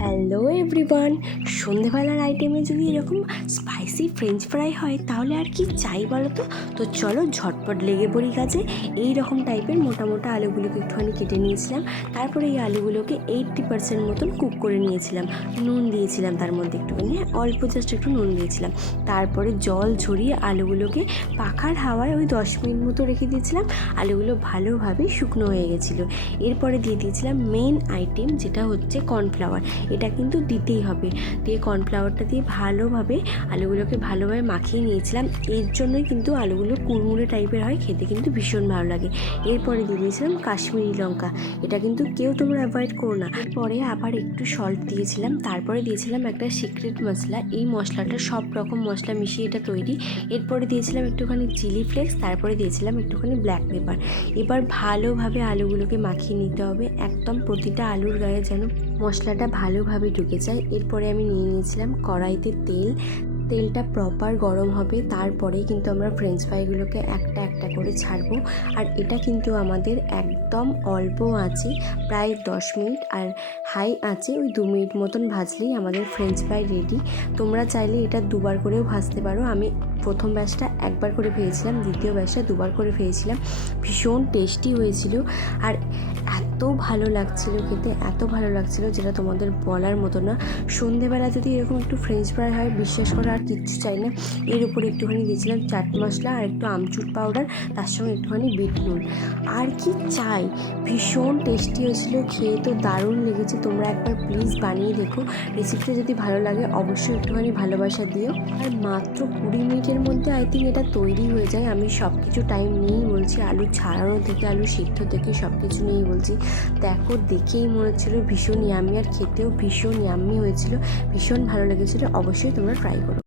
Hello everyone সন্ধেবেলার আইটেমে যদি এরকম স্পাইসি ফ্রেঞ্চ ফ্রাই হয়, তাহলে আর কি চাই বলো তো? তো চলো ঝটপট লেগে পড়ি কাজে। এই রকম টাইপের মোটা মোটা আলুগুলোকে একটুখানি কেটে নিয়েছিলাম। তারপরে এই আলুগুলোকে এইট্টি পার্সেন্ট মতন কুক করে নিয়েছিলাম। নুন দিয়েছিলাম তার মধ্যে একটুখানি, অল্প জাস্ট একটু নুন দিয়েছিলাম। তারপরে জল ঝরিয়ে আলুগুলোকে পাখার হাওয়ায় ওই দশ মিনিট মতো রেখে দিয়েছিলাম। আলুগুলো ভালোভাবে শুকনো হয়ে গেছিল। এরপরে দিয়ে দিয়েছিলাম মেন আইটেম যেটা হচ্ছে কর্নফ্লাওয়ার এটা কিন্তু দিতেই হবে। দিয়ে কর্নফ্লাওয়ারটা দিয়ে ভালোভাবে আলুগুলোকে ভালোভাবে মাখিয়ে নিয়েছিলাম। এর জন্যই কিন্তু আলুগুলো কুড়মুড়ে টাইপের হয়, খেতে কিন্তু ভীষণ ভালো লাগে। এরপরে দিয়ে দিয়েছিলাম কাশ্মীরি লঙ্কা। এটা কিন্তু কেউ তোমরা অ্যাভয়েড করো না। পরে আবার একটু সল্ট দিয়েছিলাম। তারপরে দিয়েছিলাম একটা সিক্রেট মশলা। এই মশলাটা সব রকম মশলা মিশিয়ে এটা তৈরি। এরপরে দিয়েছিলাম একটুখানি চিলি ফ্লেক্স তারপরে দিয়েছিলাম একটুখানি ব্ল্যাক পেপার এবার ভালোভাবে আলুগুলোকে মাখিয়ে নিতে হবে। একদম প্রতিটা আলুর গায়ে যেন মশলাটা ভালোভাবে ঢুকে যায়। এরপরে আমি নিয়ে নিয়েছিলাম কড়াইতে তেল। তেলটা প্রপার গরম হবে, তারপরেই কিন্তু আমরা ফ্রেঞ্চ ফ্রাইগুলোকে একটা একটা করে ছাড়বো। আর এটা কিন্তু আমাদের একদম অল্প আছে প্রায় দশ মিনিট আর হাই আছে ওই দু মিনিট মতন ভাজলেই আমাদের ফ্রেঞ্চ ফ্রাই রেডি তোমরা চাইলে এটা দুবার করেও ভাজতে পারো। আমি প্রথম ব্যাচটা একবার করে ভেজেছিলাম দ্বিতীয় ব্যাচটা দুবার করে ভেজেছিলাম ভীষণ টেস্টি হয়েছিল আর এত ভালো লাগছিল খেতে, এত ভালো লাগছিল যেটা তোমাদের বলার মতো না। সন্ধেবেলা যদি এরকম একটু ফ্রেঞ্চ ফ্রাই হয়, বিশ্বাস করে আর কিচ্ছু চাই না। এর উপরে একটুখানি দিয়েছিলাম চাট মশলা আর একটু আমচুর পাউডার তার সঙ্গে একটুখানি বিট নুন আর কি চাই? ভীষণ টেস্টি হয়েছিল, খেয়ে তো দারুণ লেগেছে। তোমরা একবার প্লিজ বানিয়ে দেখো। রেসিপিটা যদি ভালো লাগে, অবশ্যই একটুখানি ভালোবাসা দিও। আর মাত্র কুড়ি মিনিটের মধ্যে আই থিঙ্ক এটা তৈরি হয়ে যায়, আমি সব কিছু টাইম নিয়েই বলছি, আলু ছাড়ানো থেকে, আলু সিদ্ধ থেকে সব কিছু নিয়েই বলছি। দেখো, দেখেই মনে হচ্ছিল ভীষণ ইয়ামি আর খেতেও ভীষণ ইয়াম্মি হয়েছিল, ভীষণ ভালো লেগেছিলো, অবশ্যই তোমরা ট্রাই করো।